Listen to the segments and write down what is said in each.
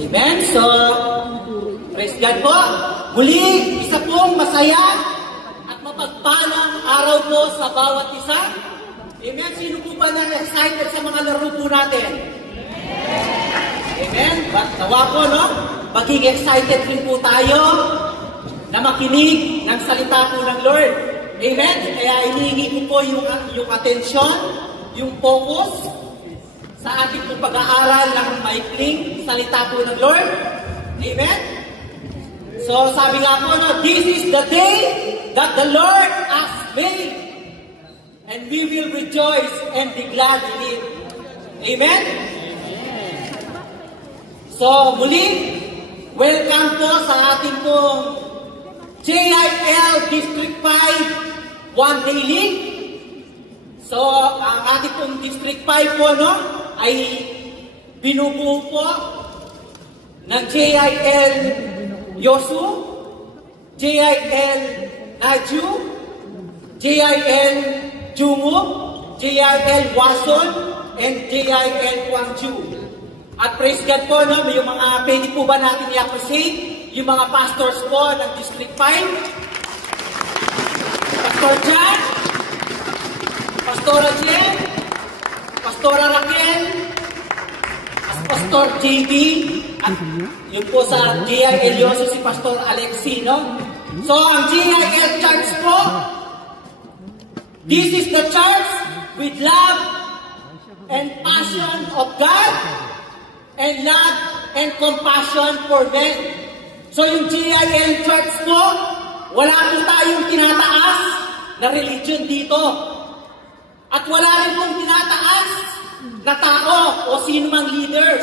Amen? So, praise God po. Muli, isa pong masaya at mapagpalang araw po sa bawat isa. Amen? Sino po ba na excited sa mga laro po natin? Amen? Nawa po, no? Maging excited rin po tayo na makinig ng salita po ng Lord. Amen? Kaya hinihingi ko po yung atensyon, yung focus sa ating pong pag-aaral ng maikling salita po ng Lord. Amen? So sabi nga po, no, this is the day that the Lord has made, and we will rejoice and be glad in it. Amen? So muli, welcome po sa ating pong JIL District 5 One Day League. So ang ating pong District 5 po, no, ay binubuo po ng JIL Yosu, JIL Naju, JIL Jungo, JIL Wason, and JIL Gwangju. At praise God po, no, yung mga pwede po ba natin i-appreciate yung mga pastors po ng District 5? Pastor Jan, Pastora Jen, Pastora Raquel, Pastor JB, at yun po sa JIL Yosu si Pastor Alexi, no? So, ang JIL Church po, this is the church with love and passion of God and love and compassion for men. So, yung JIL Church po, wala po tayong tinataas na religion dito. At wala rin pong tinataas na tao o sino mang leaders.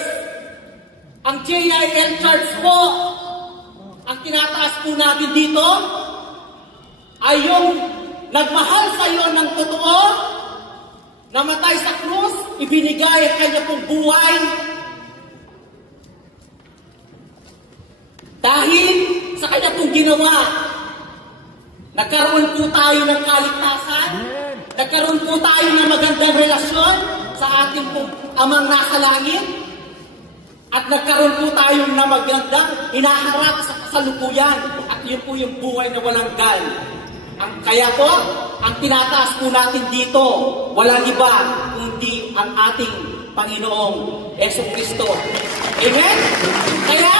Ang JIL Church po, ang tinataas po natin dito ay yung nagmahal sa iyo ng totoo, namatay sa krus, ibinigay ang kanya pong buhay. Dahil sa kanya pong ginawa, nagkaroon po tayo ng kaligtasan, nagkaroon po tayo ng magandang relasyon sa ating pong amang nasa langit, at nagkaroon po tayo ng magandang hinaharap sa kasalukuyan, at yun po yung buhay na walang gal. Kaya po, ang tinataas po natin dito, walang iba kundi ang ating Panginoong Jesucristo. Amen? Kaya,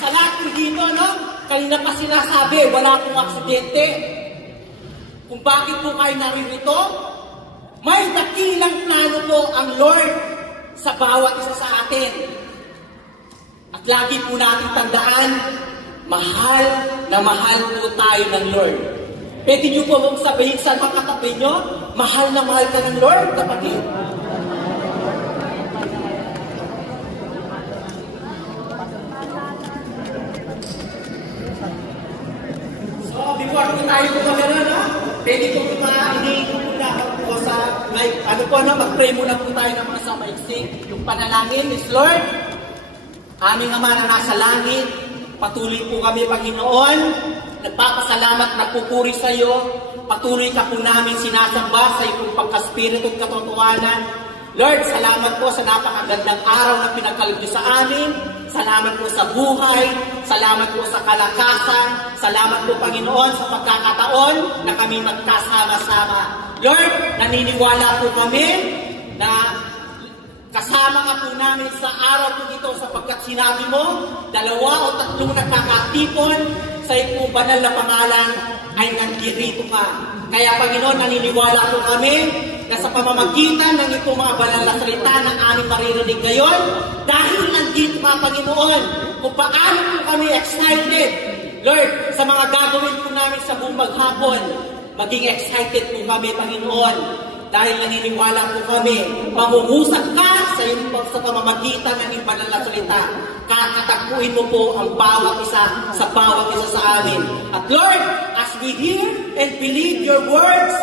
sa lahat po dito, no, kanina pa sinasabi, wala pong aksidente. Kung bakit po kayo naririto, may dakilang plano po ang Lord sa bawat isa sa atin. At lagi po natin tandaan, mahal na mahal po tayo ng Lord. Pwede nyo po mong sabihin sa mga katabi nyo, mahal na mahal ka ng Lord, kapatid. So, before po tayo po magana, no? Pwede po po hinihingi po muna po sa, like, ano po, no? Mag-pray muna po tayo ng mga samaiksik. Yung panalangin is, Lord, aming Ama na nasa langit, patuloy po kami, Panginoon, nagpapasalamat, nagpupuri sa iyo, patuloy ka po namin sinasamba sa iyong pagkaspiritu at katotohanan. Lord, salamat po sa napakagandang araw na pinagkaloob sa amin. Salamat po sa buhay, salamat po sa kalakasan, salamat po, Panginoon, sa pagkakataon na kami magkasama-sama. Lord, naniniwala po kami na kasama ka po namin sa araw po ito sapagkat sinabi mo, 2 o 3 nagkakatipon sa iyong banal na pangalan ay nandirito ka. Kaya, Panginoon, naniniwala po kami na sa pamamagitan ng itong mga banal na salita na aming maririnig ngayon, dahil nandito ka, Panginoon, kung paano po kami excited, Lord, sa mga gagawin po namin sa buong maghapon, maging excited po kami, Panginoon, dahil naniniwala po kami, mangungusap ka sa pamamagitan ng iyong banal na salita. Kakatagpuin mo po ang bawat isa sa bawat isa sa amin. At Lord, as we hear and believe your words,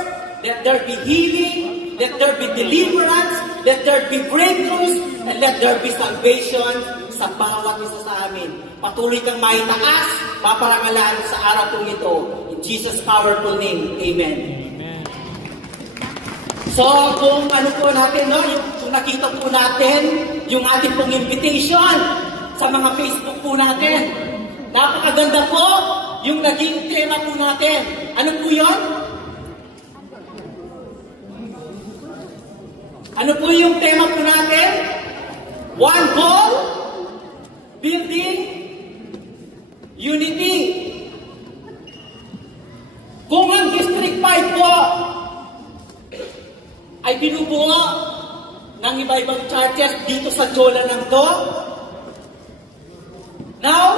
let there be healing, let there be deliverance, let there be breakthroughs, and let there be salvation sa bawat isa sa amin. Patuloy kang maitaas, paparangalan sa araw kong ito. In Jesus' powerful name, Amen. So, kung ano po natin, no, kung nakita po natin yung ating pong invitation sa mga Facebook po natin, napakaganda po yung naging tema po natin. Ano po yun? Ano po yung tema po natin? One goal, building unity. Kung ang District 5 po ay binubuo ng iba-ibang churches dito sa Jola ng to, now,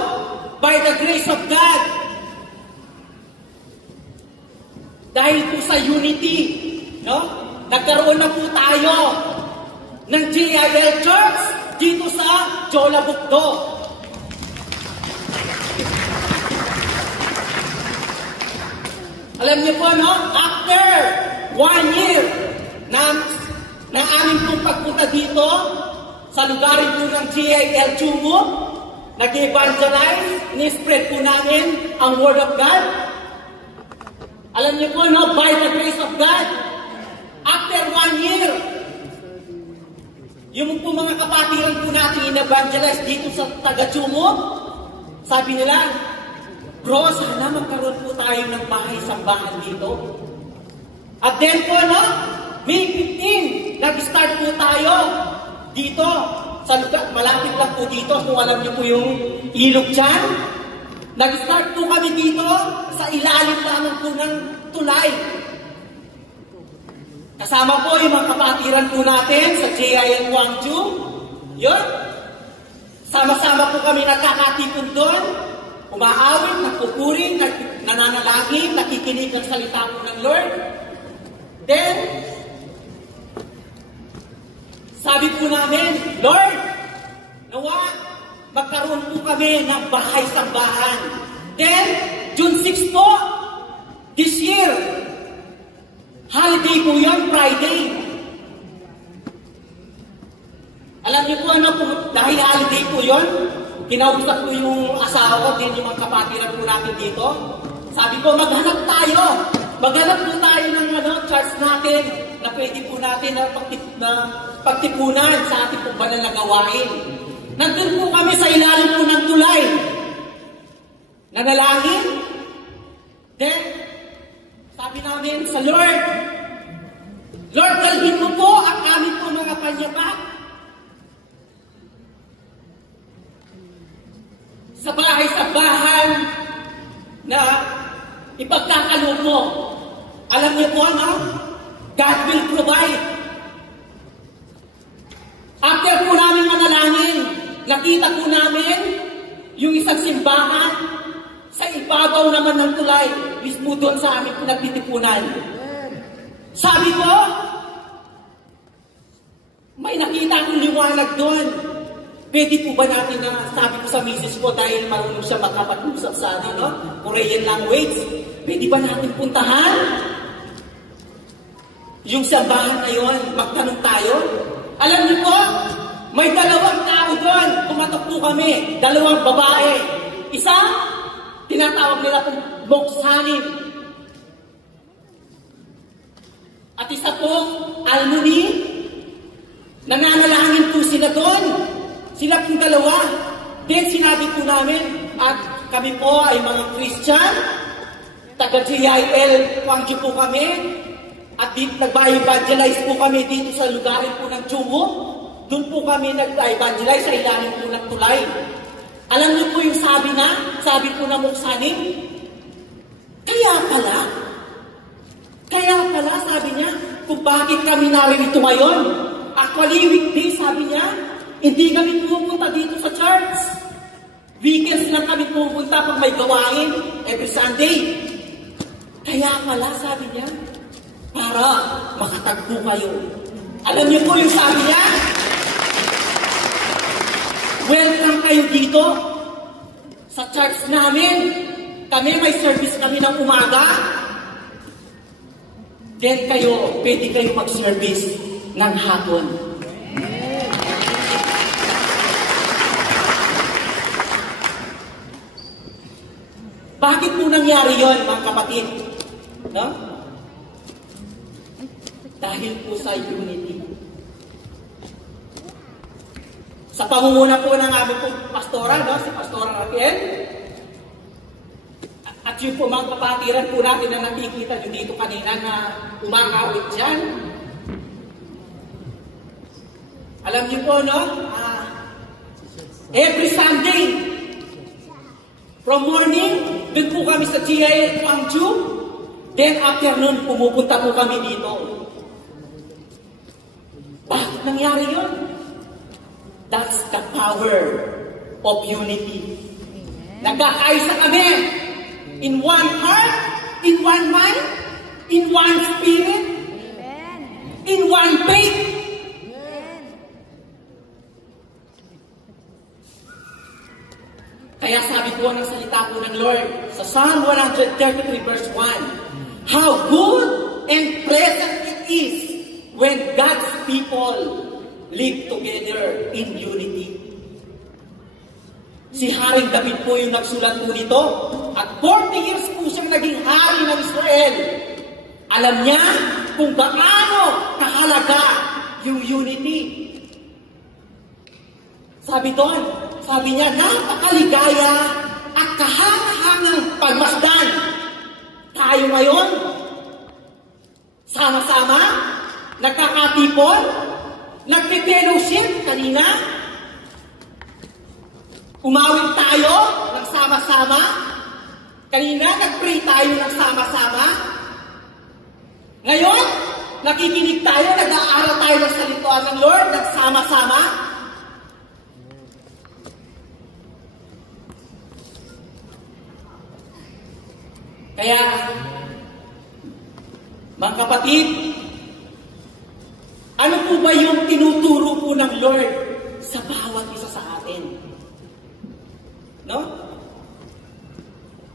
by the grace of God, dahil po sa unity, no? Nagkaroon na po tayo ng GIL Church dito sa Jola Bukdo. Alam niyo po, no? After 1 year na aming pong pagpunta dito sa lugarin po ng GIL Chumuk, nag-evangelize, ni-spread po namin ang Word of God. Alam niyo po, no? By the grace of God, after 1 year, yung po mga kapatiran po natin in-evangelize dito sa taga-Chumuk, sabi nila, bro, sana magkaroon po tayo ng bahay-sambahan dito. At then po, no? May 15, nag-start po tayo dito sa lugar, malapit lang po dito, kung alam niyo po yung ilog dyan. Nag-start po kami dito sa ilalim lamang po ng tulay. Kasama po yung mga kapatiran po natin sa JIL Gwangju. Yun. Sama-sama po kami nagkakatipon doon. Umaawit, nagpupurin, nananalangin, nakikinig ang salita po ng Lord. Then, sabi po namin, Lord, nawa, magkaroon po kami ng bahay-sambahan. Then, June 6 po, this year, holiday po yun, Friday. Alam niyo po ano, dahil holiday po yun, kinausap ko yung asawa din yung mga kapatiran po natin dito. Sabi ko, maghanap tayo. Maghanap po tayo ng church natin na pwede po natin na pagtipunan sa ating po banal na gawain. Nandun po kami sa ilalim po ng tulay. Nanalangin. Then, sabi namin sa Lord, Lord, dalhin mo po ang aming po mga panyapak sa bahay-sambahan na ipagkakaloob mo. Alam niyo po, no? God will provide. After po namin manalangin, nakita po namin yung isang simbahan sa ibabaw naman ng tulay, mismo doon sa aming pinagtitipunan. Sabi ko, may nakita akong liwanag doon. Pwede po ba natin na, sabi ko sa misis ko, dahil marunong siya makapag-usap sa Korean language, pwede ba natin puntahan yung sambahan na yun, magtanong tayo? Alam niyo po, may 2 tao doon, kumatok po kami, 2 babae. Isa, tinatawag nila pong Moksanim. At isa po, Almuni, nananalangin po sila doon. Sila pong 2. Then sinabi po namin, at kami po ay mga Christian, taga-GIL Gwangju po kami, at nag-evangelize po kami dito sa lugarin po ng Chumuk. Doon po kami nag-evangelize sa ilalim po ng tulay. Alam niyo po yung sabi po na Moksanim, kaya pala sabi niya, kung bakit kami narito ngayon. Actually, weekday, sabi niya, hindi kami pupunta dito sa church. Weekends lang kami pupunta pag may gawain, every Sunday. Kaya pala, sabi niya, para makatagpo kayo. Alam niyo po yung sabi niya, welcome kayo dito sa church namin. Kami may service kami ng umaga. Then pwede kayo mag-service ng hapon. Bakit po nangyari yon, mga kapatid? No? Dahil po sa unity. Sa pangunguna po ng aming po pastora, no? Si Pastora Raquel, at yung po mga kapatiran po natin na nakikita nyo dito kanina na umakawit dyan. Alam niyo po, no? Every Sunday, from morning, dun po kami sa GIL Gwangju, then afternoon, pumupunta po kami dito. Bakit nangyari yun? That's the power of unity. Nagkakaisa kami in one heart, in one mind, in one spirit, in one faith. Kaya sabi po ng salita po ng Lord sa Psalm 133 verse 1, how good and pleasant it is when God's people live together in unity. Si Haring David po yung nagsulat po nito at 40 years po siyang naging hari ng Israel. Alam niya kung gaano kahalaga yung unity. Sabi niya, napakaligaya at kahangahangang pagmasdan. Tayo ngayon, sama-sama, nagkakatipon, nagpe-fellowship kanina, umawit tayo ng sama-sama, kanina nag-pray tayo ng sama-sama, ngayon, nakikinig tayo, nag-aaral tayo ng salituan ng Lord, nagsama-sama. Kaya, mga kapatid, ano po ba yung tinuturo po ng Lord sa bawat isa sa atin? No?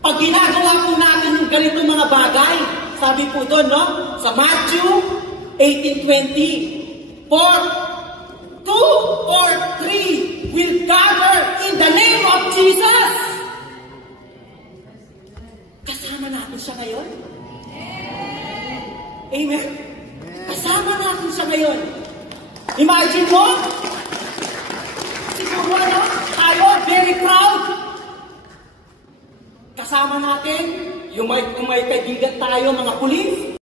Pag ginagawa po natin yung ganitong mga bagay, sabi po doon, no? Sa Matthew 18:20, for 2 or 3 will gather in the name of Jesus. Kasama natin siya ngayon. Amen. Kasama natin siya ngayon. Imagine mo, siguro ano, tayo, very proud. Kasama natin, yung may kaibigan tayo, mga pulis,